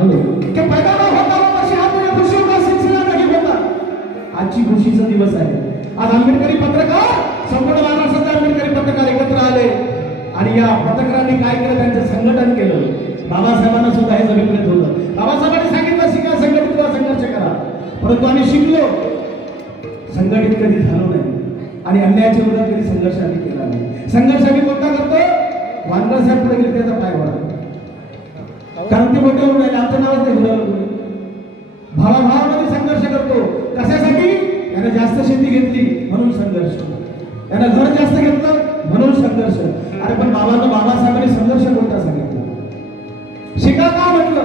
की पैदा न होता वर्षी हा तुझ्या खुशी का सिलसिला नाही होता. आजची खुशीचा दिवस आहे. आज आंबेडकरी पत्रकार संपूर्ण महाराष्ट्रात आंबेडकरी पत्रकार एकत्र आले. आणि या पत्रकारांनी काय केलं? त्यांचं संघटन केलं. बाबासाहेबांना सुद्धा हे अभिप्रेत होतं. बाबासाहेबांनी सांगितलं शिका संघटित करा संघर्ष करा. परंतु आम्ही शिकलो. संघटित कधी झालो नाही. आणि अन्यायाच्या विरोधात कधी संघर्ष आम्ही केला नाही. संघर्ष आम्ही कोणता करतो? वानर साहेब पुढे गेले त्याचा पाय वाढा कारण ते मोठे होऊन राहिले नावच नाही घुरावलं भावाभावामध्ये संघर्ष करतो. कशासाठी? त्यानं जास्त शेती घेतली म्हणून संघर्ष. त्यानं घर जास्त घेतलं म्हणून संघर्ष. अरे पण बाबांना बाबासाहेबांनी संघर्ष कोणता सांगितलं? शिका का म्हटलं?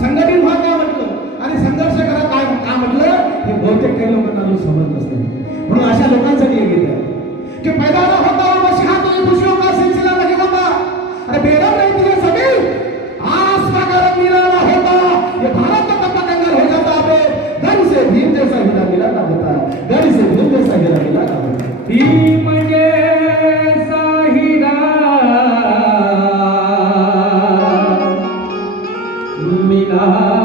संघटित व्हा का म्हटलं? आणि संघर्ष करा काय का म्हटलं? हे बहुतेक काही लोकांना अजून समजत नसते म्हणून अशा लोकांसाठी हे गीत आहे. कि पैदा न होता मसीहा तो खुशियों का सिलसिला नहीं होता. अरे मिला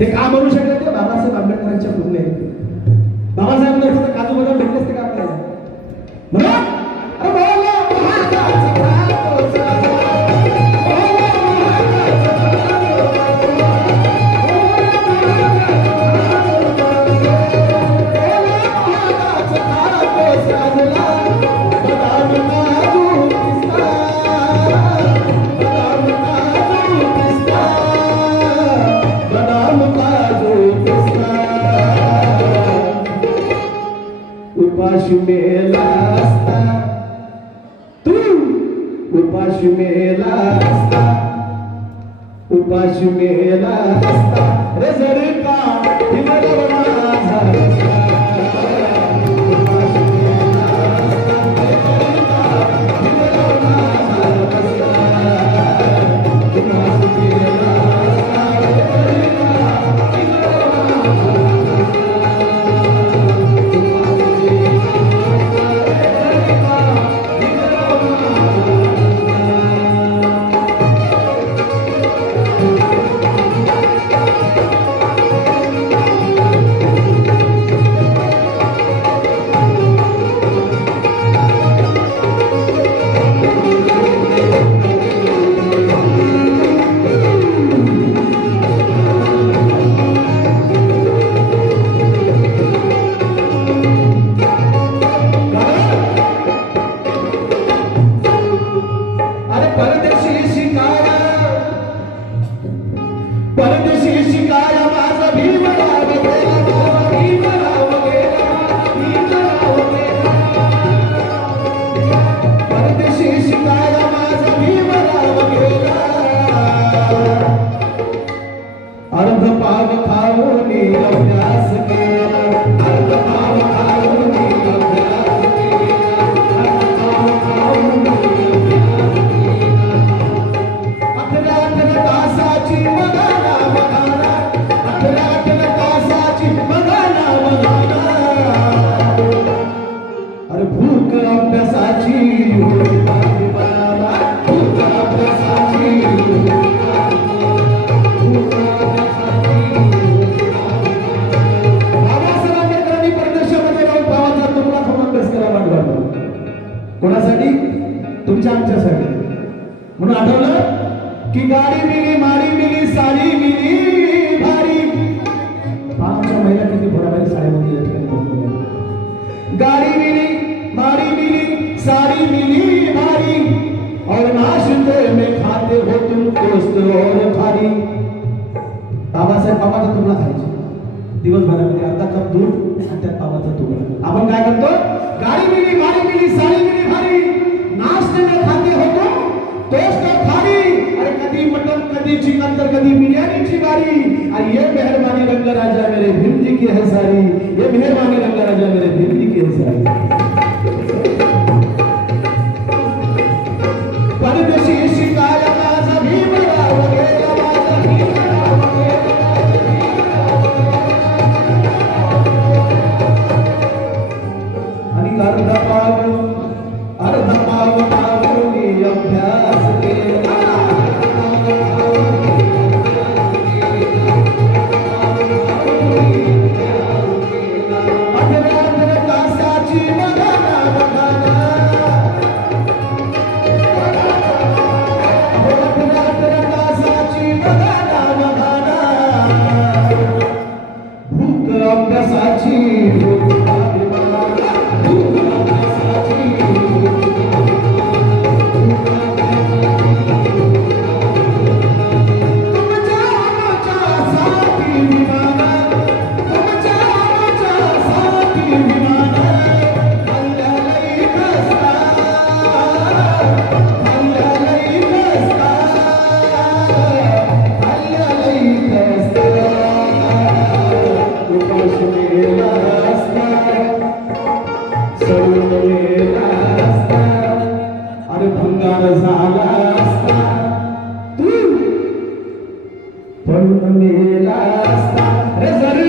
हे का म्हणू शकले ते बाबासाहेब आंबेडकरांच्या पुण्य उपाशी मेला असता. तू उपाशी मेला असता. उपाशी मेला असता. रे जर का हिमलव माझा परदेशी शिकाय कोणासाठी? तुमच्या आमच्यासाठी. म्हणून आठवलं? की गाडी मिली मारी मिली साडी मिली भारी. आमच्या महिला किती भराभारी साडीमध्ये या ठिकाणी गाड़ी मिली मारी मिली साड़ी मिली भारी. और नाश्ते में खाते हो तुम दोस्त और भारी. बाबासाहेब बाबा तुम्हाला खायचे. दिवसभरामध्ये अर्धा कप दूध त्या पावाचा तुकडा आपण काय करतो? गाडी मिली मारी मिली साडी मिली भारी. नाश्ते में खाते होतो तुम दोस्त और अरे कधी मटन कधी चिकन तर कधी बिर्याणीची बारी आणि ये मेहरबानी रंग राजा मेरे भीम जी की है सारी ये मेहरबानी रंग राजा मेरे भीम जी की है सारी मेला असता, अरे झाला असता. तू पळून मेला असता. रे जर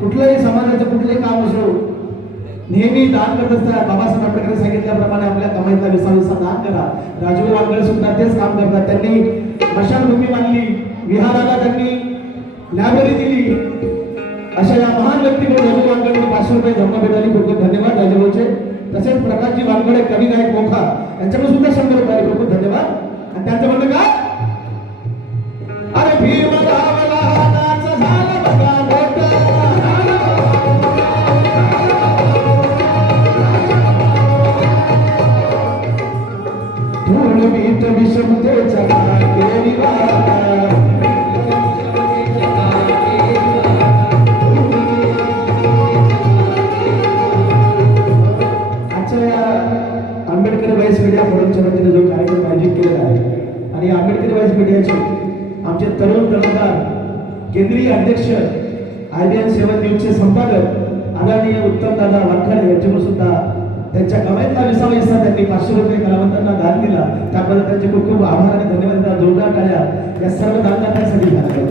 कुठलंही समाजाचं कुठलंही काम असो नेहमी दान करत असताना बाबासाहेब आंबेडकर सांगितल्याप्रमाणे आपल्या कमाईतला विसा दान करा. राजूभाऊ वानखडे सुद्धा तेच काम करतात. त्यांनी स्मशानभूमी मानली विहाराला त्यांनी लायब्ररी दिली. अशा या महान व्यक्तीकडे राजू वानकडे पाचशे रुपये धर्म भेटायला खूप खूप धन्यवाद राजूभाऊचे तसेच प्रकाशजी वानकडे कवी गायक मोखा यांच्याकडे सुद्धा शंभर रुपये खूप खूप धन्यवाद. आणि त्यांचं म्हणणं काय? त्यांच्या कमाईतला विसावा हिस्सा त्यांनी पाचशे रुपये कलावंतांना दान दिला. त्याबद्दल त्यांचे खूप खूप आभार आणि धन्यवाद. जोरदार टाळ्या या सर्व दानदात्यांसाठी झाल्या.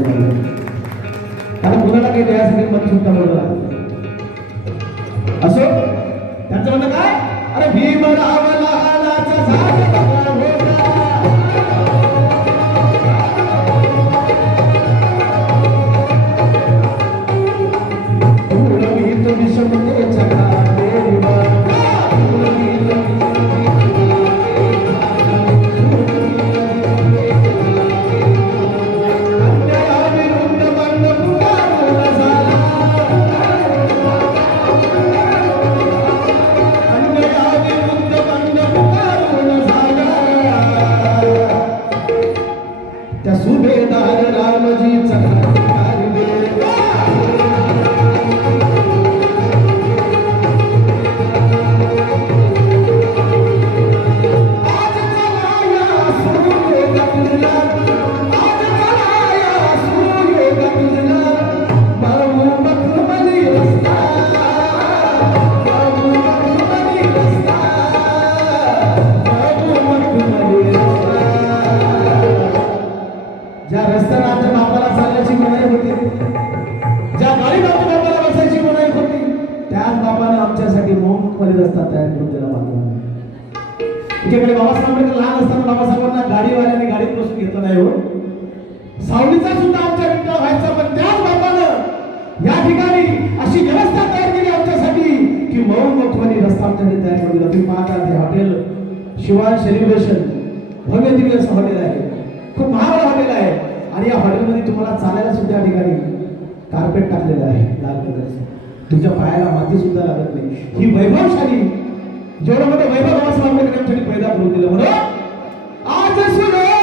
कारण कुणाला काही देण्यासाठी मन सुद्धा बरोबर असो त्यांचं म्हणणं काय? अरे भीमराव ज्या रस्त्यानं आमच्या बापाला चालण्याची मनाई होती ज्या गाडी बापाला बसायची मनाई होती त्याच बापाने आमच्यासाठी मोहमध्ये रस्ता तयार करून दिला बाबा एकीकडे बाबासाहेब आंबेडकर लहान असताना बाबासाहेबांना गाडीवाल्याने गाडीत बसून घेतलं नाही हो. सावलीचा सुद्धा आमच्या मित्र व्हायचा पण त्याच बापानं या ठिकाणी अशी व्यवस्था तयार केली आमच्यासाठी की मऊ मखमली रस्ता आमच्यासाठी तयार करून दिला. तुम्ही पाहता ते हॉटेल शिवाय सेलिब्रेशन भव्य दिव्य असं हॉटेल आहे. आणि या हॉटेलमध्ये तुम्हाला चालायला सुद्धा या ठिकाणी कार्पेट टाकलेलं आहे लाल कलरचं. तुमच्या पायाला माती सुद्धा लागत नाही. ही वैभवशाली जेवढं मोठं वैभव बाबासाहेब पैदा करून दिलं म्हणून आज सुरेगा